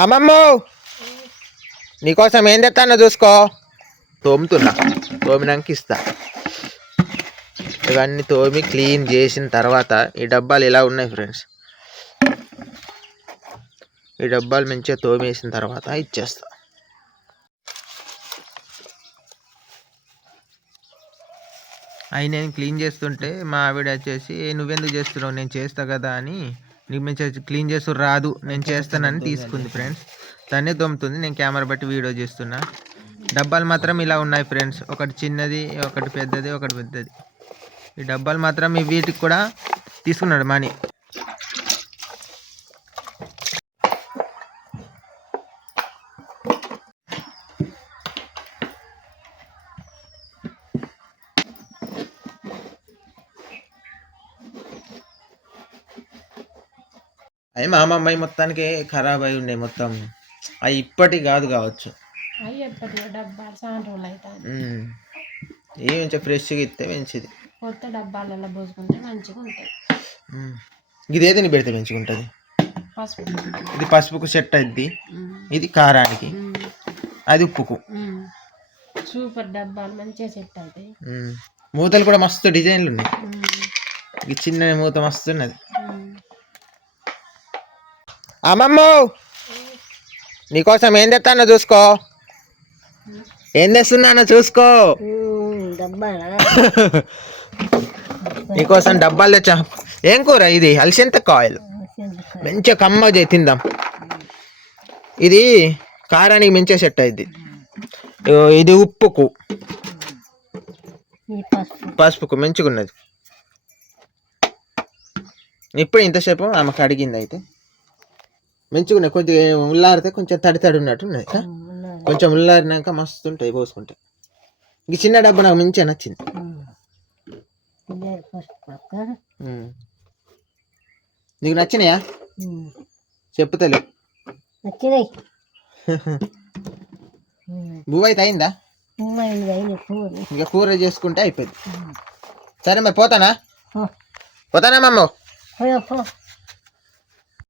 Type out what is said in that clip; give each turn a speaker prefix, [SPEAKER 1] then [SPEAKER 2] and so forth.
[SPEAKER 1] అమ్మమ్మ! నీకోసం ఏం తెస్తానో చూసుకో. తోముతున్నా. తోమినాక ఇస్తా. ఇవన్నీ తోమి క్లీన్ చేసిన తర్వాత ఈ డబ్బాలు ఇలా ఉన్నాయి ఫ్రెండ్స్. ఈ డబ్బాలు మంచిగా తోమేసిన తర్వాత ఇచ్చేస్తా. అవి నేను క్లీన్ చేస్తుంటే మా ఆవిడ వచ్చేసి నువ్వెందుకు చేస్తున్నావు? నేను చేస్తా కదా అని క్లీన్ చేస్తూ రాదు. నేను చేస్తానని తీసుకుంది ఫ్రెండ్స్. తనే తోముతుంది నేను కెమెరా బట్టి వీడియో చేస్తున్నా. డబ్బాలు మాత్రం ఇలా ఉన్నాయి ఫ్రెండ్స్. ఒకటి చిన్నది ఒకటి పెద్దది ఒకటి పెద్దది. ఈ డబ్బాలు మాత్రం ఈ వీటికి కూడా తీసుకున్నాడు మనీ. అవి మా అమ్మమ్మాయి మొత్తానికి ఖరాబ్ అయి ఉన్నాయి మొత్తం అవి ఇప్పటి కాదు కావచ్చు
[SPEAKER 2] అవి ఎప్పటి డబ్బాలు చాలా రోజులు అవుతాయి
[SPEAKER 1] ఉమ్. ఏ మంచిగా ఫ్రెష్గా ఇస్తే మంచిది
[SPEAKER 2] కొత్త డబ్బాలలో పోసుకుంటే మంచిగా ఉంటాయి
[SPEAKER 1] ఉమ్. ఇది ఏదని పెడితే మంచిగా ఉంటుంది
[SPEAKER 2] పసుపు
[SPEAKER 1] ఇది పసుపుకు సెట్ అయింది. ఇది కారానికి. అది ఉప్పుకు.
[SPEAKER 2] సూపర్ డబ్బాలు మంచిగా సెట్ అవుతాయి.
[SPEAKER 1] మూతలు కూడా మస్తు డిజైన్లు ఉన్నాయి. ఈ చిన్న మూత మస్తు ఉన్నది. అమ్మమ్మ! నీకోసం ఏం తెస్తానో చూసుకో. ఏం తెస్తున్నానో చూసుకో. నీకోసం డబ్బాలు తెచ్చా. ఏం కూర ఇది? అలసింత కాయలు. మంచిగా కమ్మ తిందాం. ఇది కారానికి మించే సెట్ అయింది. ఇది ఉప్పుకు. పసుపుకు మంచిగా ఉన్నది ఇప్పుడు ఇంతసేపు ఆమెకు అడిగింది అయితే. మంచిగా ఉన్నాయి కొద్దిగా ఉల్లారితే కొంచెం తడి తడి ఉన్నట్టు ఉన్నది ఆ? కొంచెం ఉల్లారినాక మస్తు ఉంటాయి పోసుకుంటే. ఈ చిన్న డబ్బా నాకు మంచిగా నచ్చింది. నీకు నచ్చినాయా? చెప్పుతలే బువ్వ అయితే అయిందా? ఇక కూర చేసుకుంటే అయిపోయింది. సరే మరి పోతానా? పోతానా మమ్మ